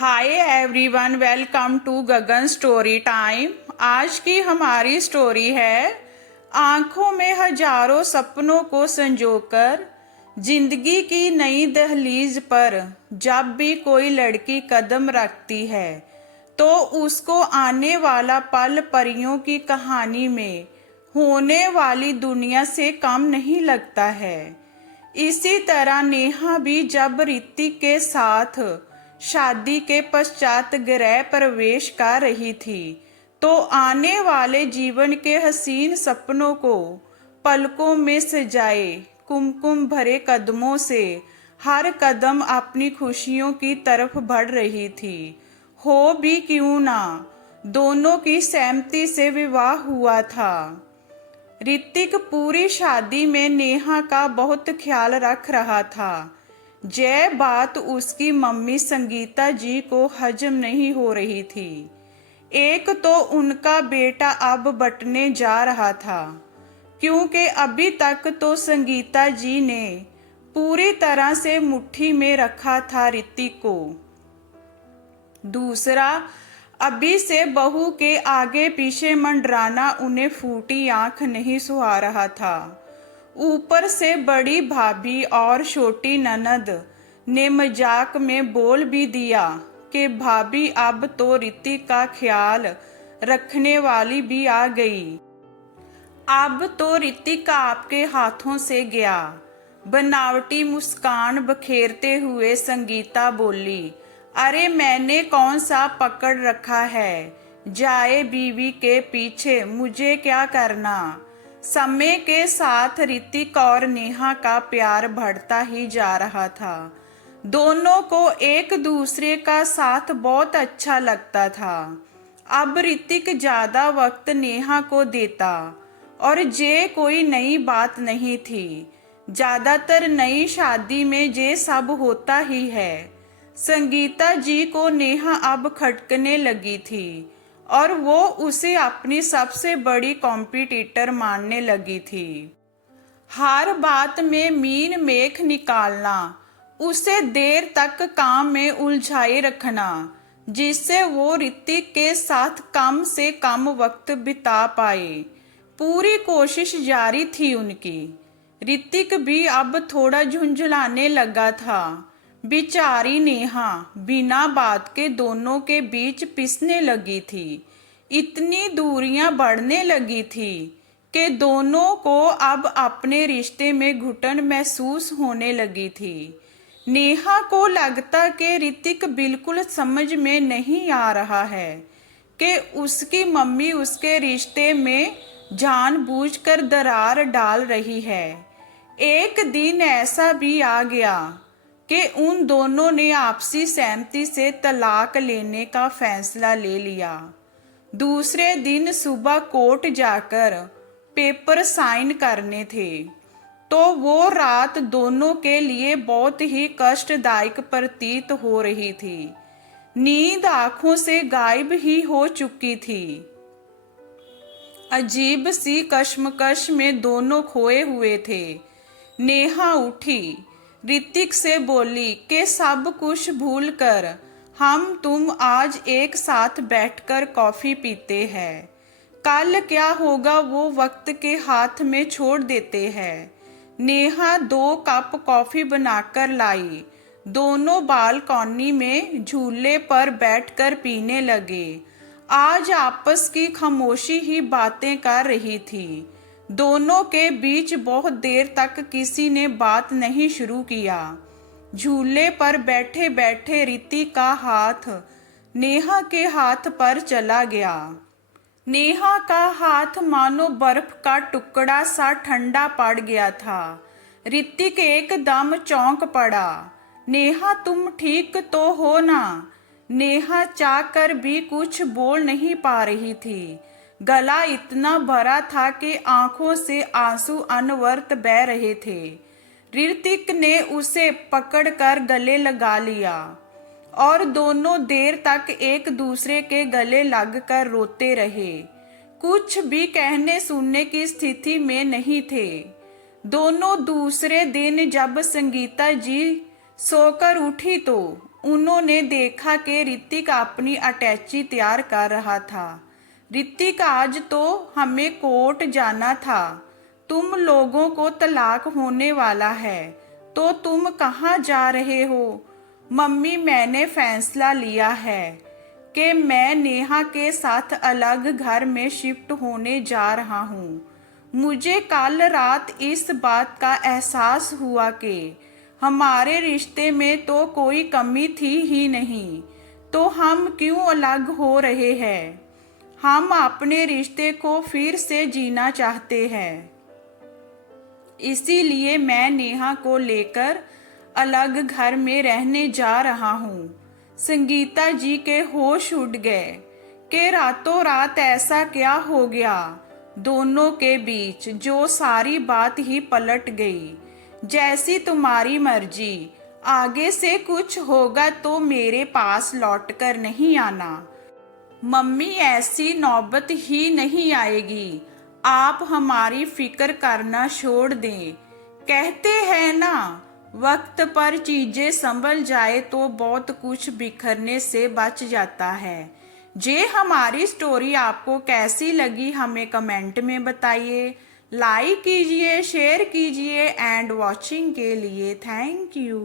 Hi everyone, welcome to Gagan story time. आज की हमारी स्टोरी है आंखों में हजारों सपनों को संजोकर जिंदगी की नई दहलीज पर जब भी कोई लड़की कदम रखती है तो उसको आने वाला पल परियों की कहानी में होने वाली दुनिया से कम नहीं लगता है। इसी तरह नेहा भी जब ऋतिक के साथ शादी के पश्चात गृह प्रवेश कर रही थी तो आने वाले जीवन के हसीन सपनों को पलकों में सजाए कुमकुम भरे कदमों से हर कदम अपनी खुशियों की तरफ बढ़ रही थी। हो भी क्यों ना, दोनों की सहमति से विवाह हुआ था। ऋतिक पूरी शादी में नेहा का बहुत ख्याल रख रहा था। यह बात उसकी मम्मी संगीता जी को हजम नहीं हो रही थी। एक तो उनका बेटा अब बटने जा रहा था, क्योंकि अभी तक तो संगीता जी ने पूरी तरह से मुट्ठी में रखा था ऋतिक को। दूसरा, अभी से बहू के आगे पीछे मंडराना उन्हें फूटी आंख नहीं सुहा रहा था। ऊपर से बड़ी भाभी और छोटी ननद ने मजाक में बोल भी दिया कि भाभी अब तो ऋतिक का ख्याल रखने वाली भी आ गई। अब तो ऋतिक आपके हाथों से गया। बनावटी मुस्कान बखेरते हुए संगीता बोली, अरे मैंने कौन सा पकड़ रखा है, जाए बीवी के पीछे, मुझे क्या करना। समय के साथ ऋतिक और नेहा का प्यार बढ़ता ही जा रहा था। दोनों को एक दूसरे का साथ बहुत अच्छा लगता था। अब ऋतिक ज्यादा वक्त नेहा को देता और ये कोई नई बात नहीं थी। ज्यादातर नई शादी में ये सब होता ही है। संगीता जी को नेहा अब खटकने लगी थी और वो उसे अपनी सबसे बड़ी कॉम्पिटिटर मानने लगी थी। हर बात में मीन मेख निकालना, उसे देर तक काम में उलझाए रखना, जिससे वो ऋतिक के साथ कम से कम वक्त बिता पाए। पूरी कोशिश जारी थी उनकी। ऋतिक भी अब थोड़ा झुंझलाने लगा था। बेचारी नेहा बिना बात के दोनों के बीच पिसने लगी थी। इतनी दूरियां बढ़ने लगी थी कि दोनों को अब अपने रिश्ते में घुटन महसूस होने लगी थी। नेहा को लगता कि ऋतिक बिल्कुल समझ में नहीं आ रहा है कि उसकी मम्मी उसके रिश्ते में जानबूझकर दरार डाल रही है। एक दिन ऐसा भी आ गया कि उन दोनों ने आपसी सहमति से तलाक लेने का फैसला ले लिया। दूसरे दिन सुबह कोर्ट जाकर पेपर साइन करने थे तो वो रात दोनों के लिए बहुत ही कष्टदायक प्रतीत हो रही थी। नींद आंखों से गायब ही हो चुकी थी। अजीब सी कश्मकश में दोनों खोए हुए थे। नेहा उठी, ऋतिक से बोली कि सब कुछ भूलकर हम तुम आज एक साथ बैठकर कॉफी पीते हैं। कल क्या होगा वो वक्त के हाथ में छोड़ देते हैं। नेहा 2 कप कॉफी बनाकर लाई। दोनों बालकनी में झूले पर बैठकर पीने लगे। आज आपस की खामोशी ही बातें कर रही थी। दोनों के बीच बहुत देर तक किसी ने बात नहीं शुरू किया। झूले पर बैठे बैठे ऋतिक का हाथ नेहा के हाथ पर चला गया। नेहा का हाथ मानो बर्फ का टुकड़ा सा ठंडा पड़ गया था। ऋतिक एकदम चौंक पड़ा। नेहा तुम ठीक तो हो ना? नेहा चाहकर भी कुछ बोल नहीं पा रही थी। गला इतना भरा था कि आंखों से आंसू अनवरत बह रहे थे। ऋतिक ने उसे पकड़कर गले लगा लिया और दोनों देर तक एक दूसरे के गले लगकर रोते रहे। कुछ भी कहने सुनने की स्थिति में नहीं थे। दोनों दूसरे दिन जब संगीता जी सोकर उठी तो उन्होंने देखा कि ऋतिक अपनी अटैची तैयार कर रहा था। ऋतिक, आज तो हमें कोर्ट जाना था। तुम लोगों को तलाक होने वाला है, तो तुम कहाँ जा रहे हो? मम्मी, मैंने फैसला लिया है कि मैं नेहा के साथ अलग घर में शिफ्ट होने जा रहा हूँ। मुझे कल रात इस बात का एहसास हुआ कि हमारे रिश्ते में तो कोई कमी थी ही नहीं, तो हम क्यों अलग हो रहे हैं? हम अपने रिश्ते को फिर से जीना चाहते हैं। इसीलिए मैं नेहा को लेकर अलग घर में रहने जा रहा हूँ। संगीता जी के होश उड़ गए कि रातों रात ऐसा क्या हो गया दोनों के बीच, जो सारी बात ही पलट गई। जैसी तुम्हारी मर्जी, आगे से कुछ होगा तो मेरे पास लौट कर नहीं आना। मम्मी, ऐसी नौबत ही नहीं आएगी। आप हमारी फिक्र करना छोड़ दें। कहते हैं ना, वक्त पर चीजें संभल जाए तो बहुत कुछ बिखरने से बच जाता है। जे हमारी स्टोरी आपको कैसी लगी हमें कमेंट में बताइए। लाइक कीजिए, शेयर कीजिए एंड वॉचिंग के लिए थैंक यू।